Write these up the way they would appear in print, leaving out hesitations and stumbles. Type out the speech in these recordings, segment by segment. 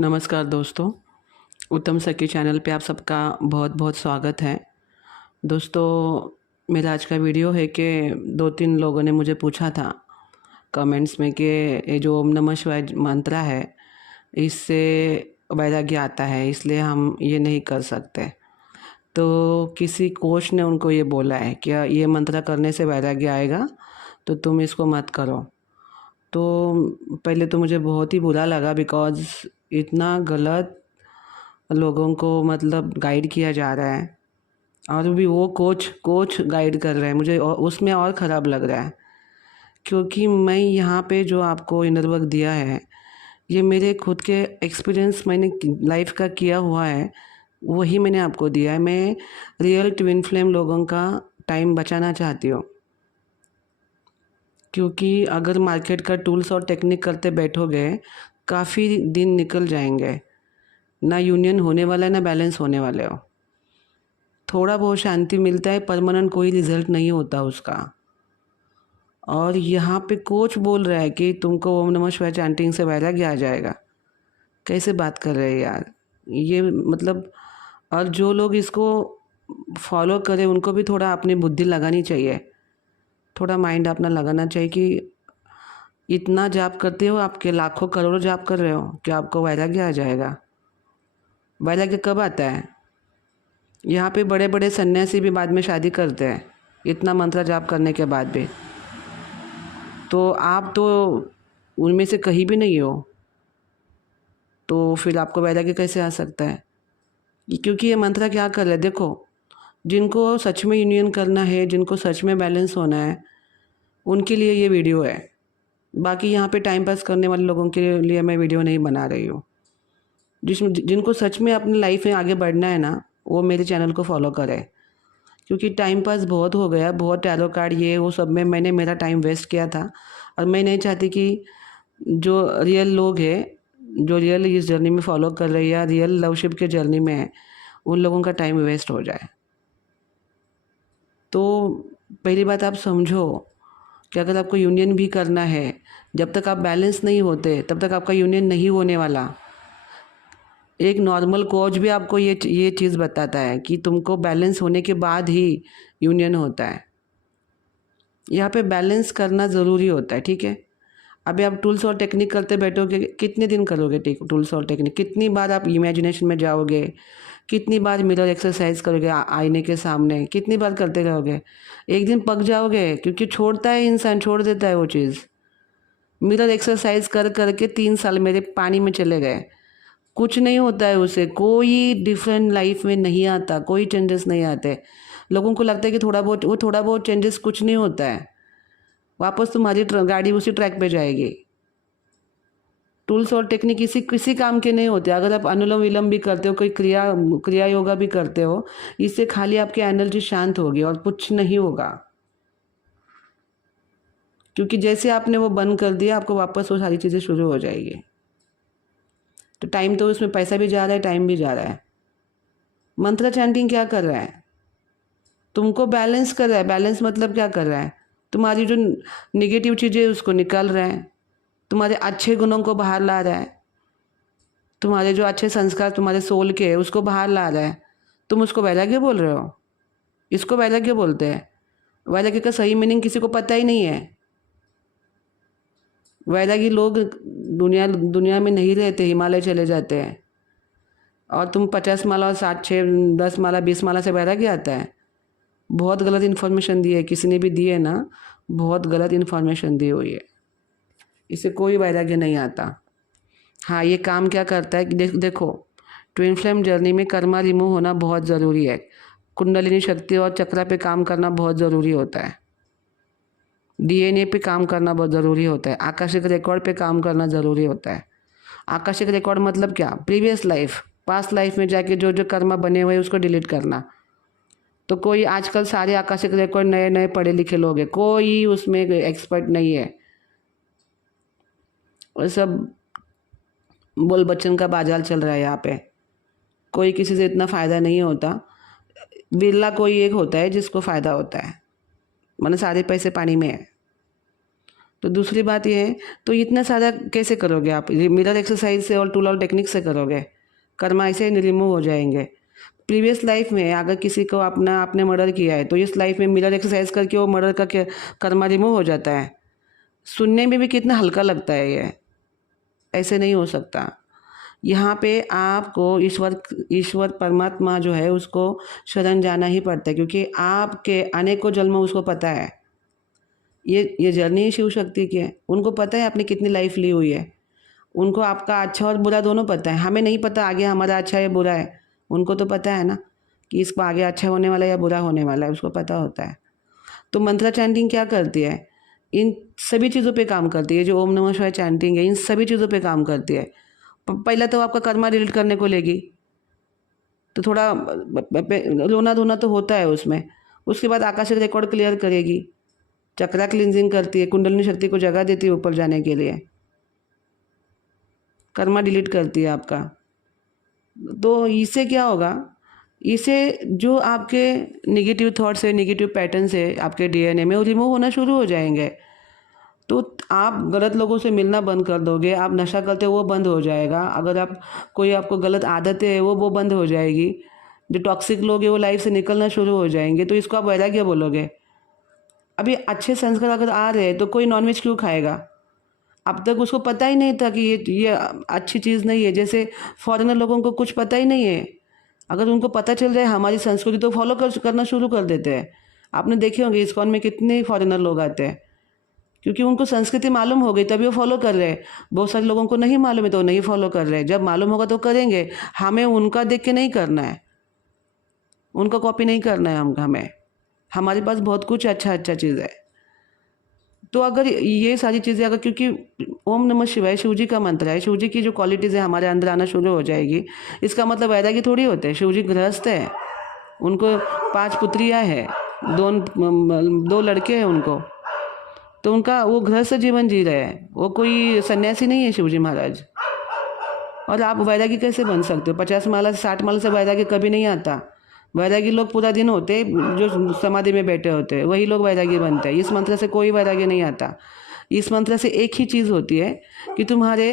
नमस्कार दोस्तों, उत्तम सखी चैनल पे आप सबका बहुत बहुत स्वागत है। दोस्तों, मेरा आज का वीडियो है कि 2-3 लोगों ने मुझे पूछा था कमेंट्स में कि ये जो ओम नमः शिवाय मंत्र है, इससे वैराग्य आता है, इसलिए हम ये नहीं कर सकते। तो किसी कोच ने उनको ये बोला है कि ये मंत्र करने से वैराग्य आएगा, तो तुम इसको मत करो। तो पहले तो मुझे बहुत ही बुरा लगा, बिकॉज़ इतना गलत लोगों को मतलब गाइड किया जा रहा है, और भी वो कोच गाइड कर रहा है। मुझे उसमें और ख़राब लग रहा है, क्योंकि मैं यहाँ पे जो आपको इनर वर्क दिया है, ये मेरे खुद के एक्सपीरियंस मैंने लाइफ का किया हुआ है, वही मैंने आपको दिया है। मैं रियल ट्विन फ्लेम लोगों का टाइम बचाना चाहती हूँ, क्योंकि अगर मार्केट का टूल्स और टेक्निक करते बैठोगे, काफ़ी दिन निकल जाएंगे, ना यूनियन होने वाला है ना बैलेंस होने वाले हो। थोड़ा बहुत शांति मिलता है, परमानेंट कोई रिजल्ट नहीं होता उसका। और यहाँ पे कोच बोल रहा है कि तुमको ओम नमः शिवाय चैंटिंग से वैराग्य आ जाएगा। कैसे बात कर रहे हैं यार, ये मतलब। और जो लोग इसको फॉलो करें उनको भी थोड़ा अपनी बुद्धि लगानी चाहिए, थोड़ा माइंड अपना लगाना चाहिए कि इतना जाप करते हो, आपके लाखों करोड़ों जाप कर रहे हो, कि आपको वैराग्य आ जाएगा। वैराग्य कब आता है? यहाँ पे बड़े बड़े सन्यासी भी बाद में शादी करते हैं, इतना मंत्र जाप करने के बाद भी। तो आप तो उनमें से कहीं भी नहीं हो, तो फिर आपको वैराग्य कैसे आ सकता है? क्योंकि ये मंत्र क्या कर रहे हैं, देखो, जिनको सच में यूनियन करना है, जिनको सच में बैलेंस होना है, उनके लिए ये वीडियो है। बाकी यहाँ पे टाइम पास करने वाले लोगों के लिए मैं वीडियो नहीं बना रही हूँ। जिनको सच में अपनी लाइफ में आगे बढ़ना है ना, वो मेरे चैनल को फॉलो करें। क्योंकि टाइम पास बहुत हो गया, बहुत टैरो कार्ड ये वो सब में मैंने मेरा टाइम वेस्ट किया था, और मैं नहीं चाहती कि जो रियल लोग हैं, जो रियल इस जर्नी में फॉलो कर रहे हैं या रियल लवशिप के जर्नी में है, उन लोगों का टाइम वेस्ट हो जाए। तो पहली बात आप समझो कि अगर आपको यूनियन भी करना है, जब तक आप बैलेंस नहीं होते तब तक आपका यूनियन नहीं होने वाला। एक नॉर्मल कोच भी आपको ये चीज़ बताता है कि तुमको बैलेंस होने के बाद ही यूनियन होता है। यहाँ पे बैलेंस करना ज़रूरी होता है, ठीक है। अभी आप टूल्स और टेक्निक करते बैठोगे, कितने दिन करोगे टूल्स और टेक्निक? कितनी बार आप इमेजिनेशन में जाओगे? कितनी बार मिरर एक्सरसाइज करोगे आईने के सामने? कितनी बार करते रहोगे? एक दिन पक जाओगे, क्योंकि छोड़ता है इंसान, छोड़ देता है वो चीज़। मिरर एक्सरसाइज कर करके 3 साल मेरे पानी में चले गए, कुछ नहीं होता है उससे, कोई डिफरेंट लाइफ में नहीं आता, कोई चेंजेस नहीं आते। लोगों को लगता है कि थोड़ा बहुत चेंजेस कुछ नहीं होता है, वापस तुम्हारी गाड़ी उसी ट्रैक पे जाएगी। टूल्स और टेक्निक किसी काम के नहीं होते। अगर आप अनुलोम विलोम भी करते हो, कोई क्रिया योगा भी करते हो, इससे खाली आपकी एनर्जी शांत होगी और कुछ नहीं होगा। क्योंकि जैसे आपने वो बंद कर दिया, आपको वापस वो सारी चीज़ें शुरू हो जाएगी। तो टाइम तो उसमें पैसा भी जा रहा है, टाइम भी जा रहा है। मंत्र चैंटिंग क्या कर रहा है? तुमको बैलेंस कर रहा है। बैलेंस मतलब क्या कर रहा है? तुम्हारी जो निगेटिव चीज़ें उसको निकाल रहा है, तुम्हारे अच्छे गुणों को बाहर ला रहा है, तुम्हारे जो अच्छे संस्कार तुम्हारे सोल के है उसको बाहर ला रहा है। तुम उसको वैराग्य बोल रहे हो? इसको वैराग्य बोलते हैं। वैराग्य का सही मीनिंग किसी को पता ही नहीं है। वैरागी लोग दुनिया दुनिया में नहीं रहते, हिमालय चले जाते हैं। और तुम 50 माला और 7 6 10 माला 20 माला से वैरागी आता है? बहुत गलत इन्फॉर्मेशन दी है किसी ने भी दी है ना, बहुत गलत इन्फॉर्मेशन दी हुई है। इससे कोई वैराग्य नहीं आता। हाँ, ये काम क्या करता है कि देखो, ट्विन फ्लेम जर्नी में कर्मा रिमूव होना बहुत ज़रूरी है। कुंडलिनी शक्ति और चक्रा पे काम करना बहुत ज़रूरी होता है। डीएनए पे काम करना बहुत ज़रूरी होता है। आकाशिक रिकॉर्ड पे काम करना ज़रूरी होता है। आकाशिक रिकॉर्ड मतलब क्या? प्रीवियस लाइफ, पास्ट लाइफ में जाके जो जो कर्मा बने हुए उसको डिलीट करना। तो कोई आजकल सारे आकाशिक रिकॉर्ड नए नए पढ़े लिखे लोग हैं, कोई उसमें एक्सपर्ट नहीं है। और सब बोल बच्चन का बाजार चल रहा है यहाँ पे। कोई किसी से इतना फ़ायदा नहीं होता। बिरला कोई एक होता है जिसको फ़ायदा होता है, वरना सारे पैसे पानी में है। तो दूसरी बात ये है, तो इतना सारा कैसे करोगे आप? ये मिरर एक्सरसाइज से और टूल और टेक्निक से करोगे? कर्मा ऐसे ही रिमूव हो जाएंगे। प्रीवियस लाइफ में अगर किसी को आपने मर्डर किया है तो इस लाइफ में मिरर एक्सरसाइज करके वो मर्डर का कर्मा रिमूव हो जाता है। सुनने में भी कितना हल्का लगता है ये। ऐसे नहीं हो सकता। यहाँ पे आपको ईश्वर परमात्मा जो है उसको शरण जाना ही पड़ता है, क्योंकि आपके अनेकों जन्मों उसको पता है। ये जर्नी शिव शक्ति की है। उनको पता है आपने कितनी लाइफ ली हुई है। उनको आपका अच्छा और बुरा दोनों पता है। हमें नहीं पता आगे हमारा अच्छा या बुरा है। उनको तो पता है ना कि इसको आगे अच्छा होने वाला है या बुरा होने वाला है, उसको पता होता है। तो मंत्रा चैंटिंग क्या करती है? इन सभी चीज़ों पे काम करती है। जो ओम नमः शिवाय चैंटिंग है इन सभी चीज़ों पे काम करती है। पहला तो आपका कर्मा डिलीट करने को लेगी, तो थोड़ा रोना धोना तो होता है उसमें। उसके बाद आकाशिक रिकॉर्ड क्लियर करेगी, चक्रा क्लिनजिंग करती है, कुंडलिनी शक्ति को जगह देती है ऊपर जाने के लिए, कर्मा डिलीट करती है आपका। तो इससे क्या होगा? इससे जो आपके नेगेटिव थॉट्स है, नेगेटिव पैटर्न्स है आपके डीएनए में, वो रिमूव होना शुरू हो जाएंगे। तो आप गलत लोगों से मिलना बंद कर दोगे। आप नशा करते हो वो बंद हो जाएगा। अगर आप कोई आपको गलत आदतें है वो बंद हो जाएगी। जो टॉक्सिक लोग हैं वो लाइफ से निकलना शुरू हो जाएंगे। तो इसको आप वैराग्य बोलोगे। अभी अच्छे संस्कार अगर आ रहे हैं तो कोई नॉनवेज क्यों खाएगा? अब तक उसको पता ही नहीं था कि ये अच्छी चीज़ नहीं है। जैसे फॉरेनर लोगों को कुछ पता ही नहीं है। अगर उनको पता चल जाए हमारी संस्कृति तो फॉलो करना शुरू कर देते हैं। आपने देखे होंगे इस्कॉन में कितने फॉरेनर लोग आते हैं, क्योंकि उनको संस्कृति मालूम हो गई तभी वो फॉलो कर रहे हैं। बहुत सारे लोगों को नहीं मालूम है तो नहीं फॉलो कर रहे हैं। जब मालूम होगा तो करेंगे। हमें उनका देख के नहीं करना है, उनका कॉपी नहीं करना है हमें। हमारे पास बहुत कुछ अच्छा अच्छा चीज़ है। तो अगर ये सारी चीज़ें अगर, क्योंकि ओम नमः शिवाय शिव जी का मंत्र है, शिव जी की जो क्वालिटीज़ है हमारे अंदर आना शुरू हो जाएगी। इसका मतलब वैरागी थोड़ी होते हैं। शिव जी गृहस्थ है, उनको 5 पुत्रियाँ हैं, 2 लड़के हैं उनको। तो उनका वो गृहस्थ जीवन जी रहे हैं, वो कोई सन्यासी नहीं है शिवजी महाराज। और आप वैरागी कैसे बन सकते हो? 50 माला से 60 माला से वैरागी कभी नहीं आता। वैरागी लोग पूरा दिन होते हैं जो समाधि में बैठे होते हैं, वही लोग वैरागी बनते हैं। इस मंत्र से कोई वैरागी नहीं आता। इस मंत्र से एक ही चीज़ होती है कि तुम्हारे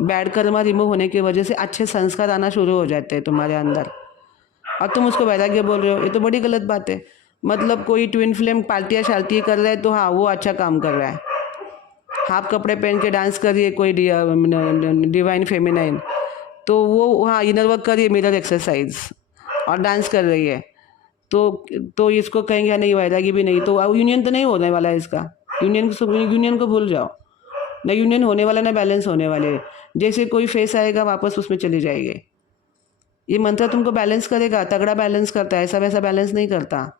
बैड कर्मा रिमूव होने की वजह से अच्छे संस्कार आना शुरू हो जाते हैं तुम्हारे अंदर, और तुम उसको वैराग्य बोल रहे हो। ये तो बड़ी गलत बात है। मतलब कोई ट्विन फ्लेम पार्टियाँ शार्टियाँ कर रहा है तो हाँ वो अच्छा काम कर रहा है। हाफ कपड़े पहन के डांस कर रही है कोई डिवाइन फेमिनाइन, तो वो हाँ इनर वर्क कर रही है, मिरर एक्सरसाइज, और डांस कर रही है। तो इसको कहेंगे नहीं वैरागी भी नहीं, तो यूनियन तो नहीं होने वाला है इसका। यूनियन को भूल जाओ। ना यूनियन होने वाला ना बैलेंस होने वाले। जैसे कोई फेस आएगा वापस उसमें चली जाएगी। ये मंत्र तुमको बैलेंस करेगा, तगड़ा बैलेंस करता है, ऐसा वैसा बैलेंस नहीं करता।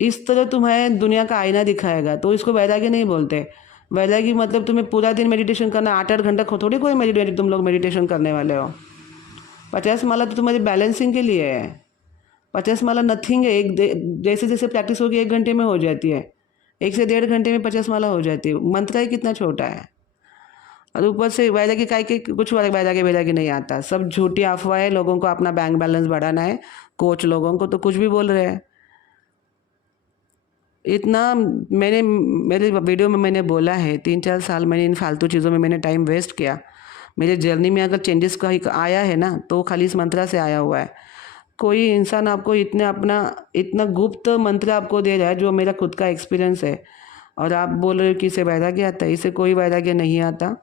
इस तरह तुम्हें दुनिया का आईना दिखाएगा, तो इसको वैरागी नहीं बोलते। वैरागी मतलब तुम्हें पूरा दिन मेडिटेशन करना, 8-8 घंटा थोड़ी कोई तुम लोग मेडिटेशन करने वाले हो। 50 माला तो तुम्हारी बैलेंसिंग के लिए है। 50 माला नथिंग है। जैसे जैसे प्रैक्टिस होगी 1 घंटे में हो जाती है। 1 से 1.5 घंटे में 50 माला हो जाती है। मंत्र ही कितना छोटा है। और ऊपर से वैरागी काय के कुछ वैरागी नहीं आता। सब झूठी अफवाह है। लोगों को अपना बैंक बैलेंस बढ़ाना है, कोच लोगों को तो कुछ भी बोल रहे हैं। इतना मेरे वीडियो में मैंने बोला है, 3-4 साल मैंने इन फालतू चीज़ों में मैंने टाइम वेस्ट किया। मेरे जर्नी में अगर चेंजेस का आया है ना तो खाली इस मंत्र से आया हुआ है। कोई इंसान आपको इतना गुप्त मंत्र आपको दे रहा है जो मेरा खुद का एक्सपीरियंस है, और आप बोल रहे हो कि इसे वैराग्य आता है। इसे कोई वैराग्य नहीं आता।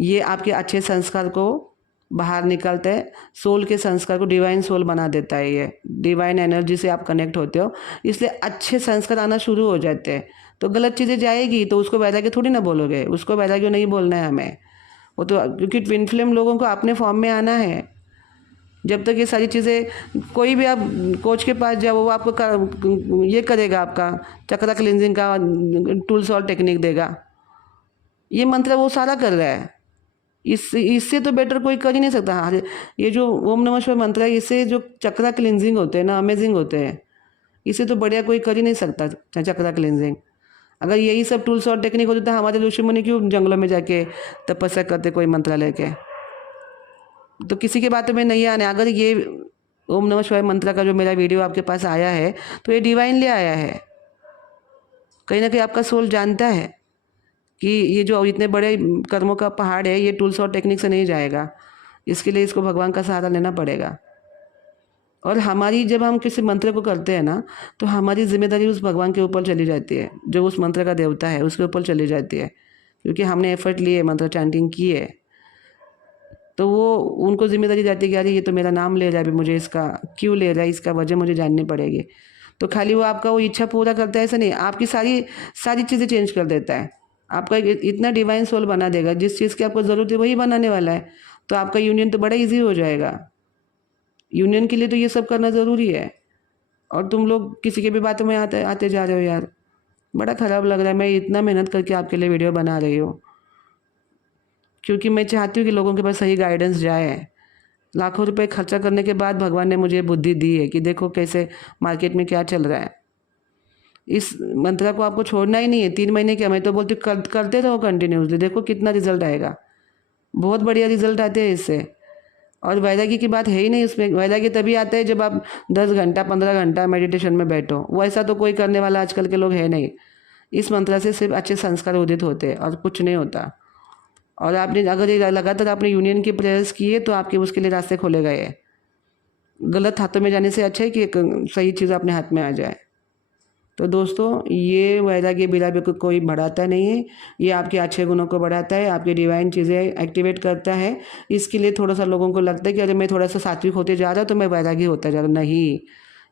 ये आपके अच्छे संस्कार को बाहर निकलता है, सोल के संस्कार को डिवाइन सोल बना देता है। ये डिवाइन एनर्जी से आप कनेक्ट होते हो, इसलिए अच्छे संस्कार आना शुरू हो जाते हैं। तो गलत चीज़ें जाएगी तो उसको वैराग्य थोड़ी ना बोलोगे, उसको वैराग्य नहीं बोलना है हमें। वो तो क्योंकि ट्विन फ्लेम लोगों को अपने फॉर्म में आना है। जब तक ये सारी चीज़ें, कोई भी आप कोच के पास जाओ वो आपको ये करेगा, आपका चक्रा क्लिनजिंग का टूल्स और टेक्निक देगा। ये मंत्र वो सारा कर रहा है। इससे तो बेटर कोई कर ही नहीं सकता। हाँ, ये जो ओम नमः शिवाय मंत्र है, इससे जो चक्रा क्लिनजिंग होते हैं ना, अमेजिंग होते हैं। इससे तो बढ़िया कोई कर ही नहीं सकता चक्रा क्लिनजिंग। अगर यही सब टूल्स और टेक्निक होते तो हमारे ऋषि मुनि क्यों जंगलों में जाके तपस्या करते कोई मंत्र लेके? तो किसी की बातों में नहीं आने। अगर ये ओम नमः शिवाय मंत्र का जो मेरा वीडियो आपके पास आया है तो ये डिवाइनली आया है। कहीं ना कहीं आपका सोल जानता है कि ये जो इतने बड़े कर्मों का पहाड़ है, ये टूल्स और टेक्निक से नहीं जाएगा। इसके लिए इसको भगवान का सहारा लेना पड़ेगा। और हमारी जब हम किसी मंत्र को करते हैं ना, तो हमारी जिम्मेदारी उस भगवान के ऊपर चली जाती है, जो उस मंत्र का देवता है उसके ऊपर चली जाती है, क्योंकि हमने एफर्ट लिए, मंत्र चैंटिंग की है। तो वो उनको जिम्मेदारी जाती है कि अरे ये तो मेरा नाम ले रहा है, अभी मुझे इसका क्यों ले रहा है, इसका वजह मुझे जाननी पड़ेगी। तो खाली वो आपका वो इच्छा पूरा करता है ऐसा नहीं, आपकी सारी सारी चीज़ें चेंज कर देता है। आपका इतना डिवाइन सोल बना देगा, जिस चीज़ की आपको ज़रूरत है वही बनाने वाला है। तो आपका यूनियन तो बड़ा ईजी हो जाएगा। यूनियन के लिए तो ये सब करना ज़रूरी है। और तुम लोग किसी की भी बातों में आते आते जा रहे हो यार, बड़ा ख़राब लग रहा है। मैं इतना मेहनत करके आपके लिए वीडियो बना रही हूँ, क्योंकि मैं चाहती हूँ कि लोगों के पास सही गाइडेंस जाए। लाखों रुपए खर्चा करने के बाद भगवान ने मुझे बुद्धि दी है कि देखो कैसे मार्केट में क्या चल रहा है। इस मंत्र को आपको छोड़ना ही नहीं है। 3 महीने क्या, मैं तो बोलती हूँ करते रहो कंटिन्यूसली, देखो कितना रिजल्ट आएगा। बहुत बढ़िया रिजल्ट आते हैं इससे। और वैराग्य की बात है ही नहीं उसमें। वैराग्य तभी आता है जब आप 10 घंटा 15 घंटा मेडिटेशन में बैठो। वो ऐसा तो कोई करने वाला आजकल के लोग है नहीं। इस मंत्र से सिर्फ अच्छे संस्कार उदित होते हैं और कुछ नहीं होता। और आपने अगर ये लगातार आपने यूनियन की प्रेयर्स किए तो आपके उसके लिए रास्ते खोले गए हैं। गलत हाथों में जाने से अच्छा है कि एक सही चीज़ अपने हाथ में आ जाए। तो दोस्तों, ये वैराग्य बिराग्य को कोई बढ़ाता नहीं है, ये आपके अच्छे गुणों को बढ़ाता है, आपकी डिवाइन चीज़ें एक्टिवेट करता है। इसके लिए थोड़ा सा लोगों को लगता है कि अरे मैं थोड़ा सा सात्विक होते जा रहा हूँ तो मैं वैराग्य होता जा रहा हूँ। नहीं,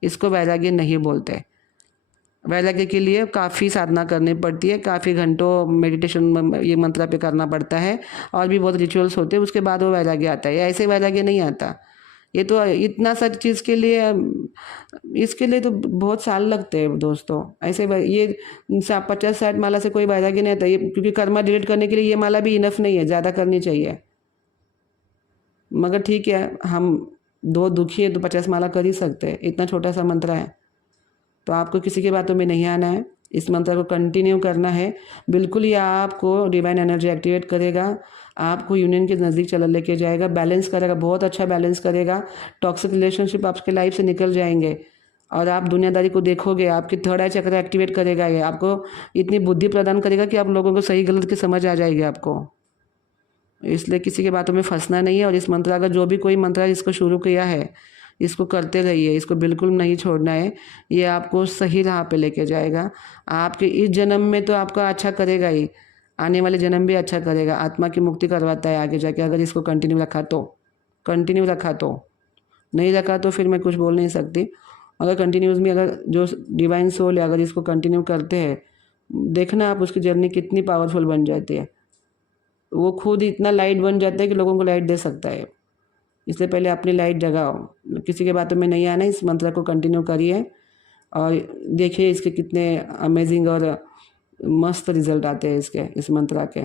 इसको वैराग्य नहीं बोलते। वैराग्य के लिए काफ़ी साधना करनी पड़ती है, काफ़ी घंटों मेडिटेशन ये मंत्र पे करना पड़ता है, और भी बहुत रिचुअल्स होते हैं, उसके बाद वो वैराग्य आता है। ऐसे वैराग्य नहीं आता। ये तो इतना सब चीज़ के लिए, इसके लिए तो बहुत साल लगते हैं दोस्तों। ऐसे ये 50-60 माला से कोई वैराग्य नहीं आता। ये क्योंकि कर्मा डिलीट करने के लिए ये माला भी इनफ नहीं है, ज़्यादा करनी चाहिए। मगर ठीक है, हम दो दुखी है तो 50 माला कर ही सकते हैं, इतना छोटा सा मंत्र है। तो आपको किसी की बातों में नहीं आना है, इस मंत्र को कंटिन्यू करना है। बिल्कुल ये आपको डिवाइन एनर्जी एक्टिवेट करेगा, आपको यूनियन के नज़दीक चला लेके जाएगा, बैलेंस करेगा, बहुत अच्छा बैलेंस करेगा। टॉक्सिक रिलेशनशिप आपके लाइफ से निकल जाएंगे और आप दुनियादारी को देखोगे। आपकी थर्ड आई चक्र एक्टिवेट करेगा, ये आपको इतनी बुद्धि प्रदान करेगा कि आप लोगों को सही गलत की समझ आ जाएगी आपको। इसलिए किसी की बातों में फंसना नहीं है। और इस मंत्र, अगर जो भी कोई मंत्र इसको शुरू किया है, इसको करते रहिए, इसको बिल्कुल नहीं छोड़ना है। ये आपको सही राह पे लेके जाएगा। आपके इस जन्म में तो आपका अच्छा करेगा ही, आने वाले जन्म भी अच्छा करेगा। आत्मा की मुक्ति करवाता है आगे जाके, अगर इसको कंटिन्यू रखा तो। कंटिन्यू रखा तो, नहीं रखा तो फिर मैं कुछ बोल नहीं सकती। अगर कंटिन्यूस में, अगर जो डिवाइन सोल है अगर इसको कंटिन्यू करते हैं, देखना आप उसकी जर्नी कितनी पावरफुल बन जाती है। वो खुद इतना लाइट बन जाता है कि लोगों को लाइट दे सकता है। इसलिए पहले अपनी लाइट जगाओ, किसी के बातों में नहीं आना। इस मंत्र को कंटिन्यू करिए और देखिए इसके कितने अमेजिंग और मस्त रिजल्ट आते हैं इसके, इस मंत्र के।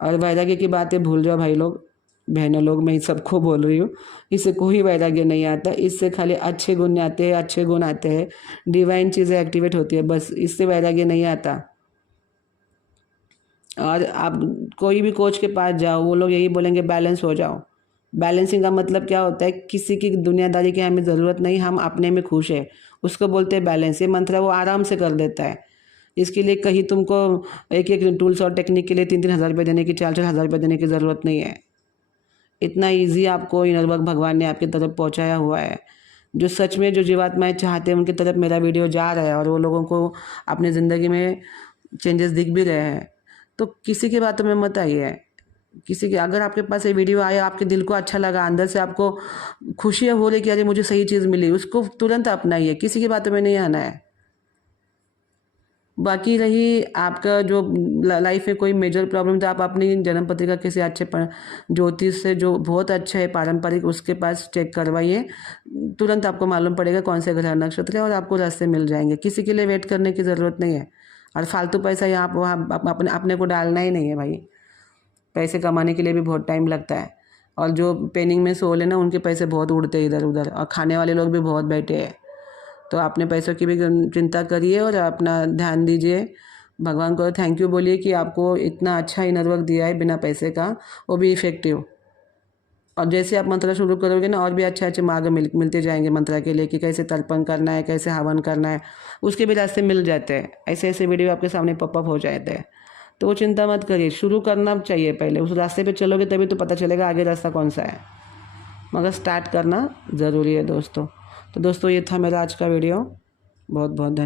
और वैराग्य की बातें भूल जाओ भाई लोग, बहनों लोग, मैं सबको बोल रही हूँ। इससे कोई वैराग्य नहीं आता, इससे खाली अच्छे गुण आते हैं, अच्छे गुण आते हैं, डिवाइन चीज़ें एक्टिवेट होती है, बस। इससे वैराग्य नहीं आता। और आप कोई भी कोच के पास जाओ, वो लोग यही बोलेंगे बैलेंस हो जाओ। बैलेंसिंग का मतलब क्या होता है? किसी की दुनियादारी की हमें ज़रूरत नहीं, हम अपने में खुश है, उसको बोलते हैं बैलेंस। ये मंत्र वो आराम से कर देता है। इसके लिए कहीं तुमको एक एक टूल्स और टेक्निक के लिए 3-3 हज़ार रुपये देने की, 4-4 हज़ार रुपये देने की ज़रूरत नहीं है। इतना ईजी आपको इनर वर्क भगवान ने आपकी तरफ पहुंचाया हुआ है। जो सच में जो जीवात्माएं चाहते हैं उनकी तरफ मेरा वीडियो जा रहा है, और वो लोगों को अपनी ज़िंदगी में चेंजेस दिख भी रहे हैं। तो किसी की बातों में मत आइए। किसी के, अगर आपके पास ये वीडियो आया, आपके दिल को अच्छा लगा, अंदर से आपको खुशी हो रही कि अरे मुझे सही चीज़ मिली, उसको तुरंत अपनाइए, किसी की बातों में नहीं आना है। बाकी रही आपका जो लाइफ में कोई मेजर प्रॉब्लम, तो आप अपनी जन्म पत्रिका किसी अच्छे ज्योतिष से जो बहुत अच्छा है पारंपरिक, उसके पास चेक करवाइए। तुरंत आपको मालूम पड़ेगा कौन से ग्रह नक्षत्र है और आपको रास्ते मिल जाएंगे। किसी के लिए वेट करने की ज़रूरत नहीं है। और फालतू पैसा यहाँ वहाँ अपने को डालना ही नहीं है भाई। पैसे कमाने के लिए भी बहुत टाइम लगता है, और जो पेनिंग में सोल है ना, उनके पैसे बहुत उड़ते हैं इधर उधर, और खाने वाले लोग भी बहुत बैठे हैं। तो अपने पैसों की भी चिंता करिए और अपना ध्यान दीजिए। भगवान को थैंक यू बोलिए कि आपको इतना अच्छा इनर वर्क दिया है बिना पैसे का, वो भी इफ़ेक्टिव। और जैसे आप मंत्र शुरू करोगे ना, और भी अच्छे अच्छे मार्ग मिलते जाएंगे मंत्र के लिए, कि कैसे तर्पण करना है, कैसे हवन करना है, उसके भी रास्ते मिल जाते हैं। ऐसे ऐसे वीडियो आपके सामने पॉपअप हो जाते हैं। तो वो चिंता मत करिए, शुरू करना चाहिए पहले। उस रास्ते पे चलोगे तभी तो पता चलेगा आगे रास्ता कौन सा है, मगर स्टार्ट करना ज़रूरी है दोस्तों। तो दोस्तों ये था मेरा आज का वीडियो। बहुत बहुत धन्यवाद।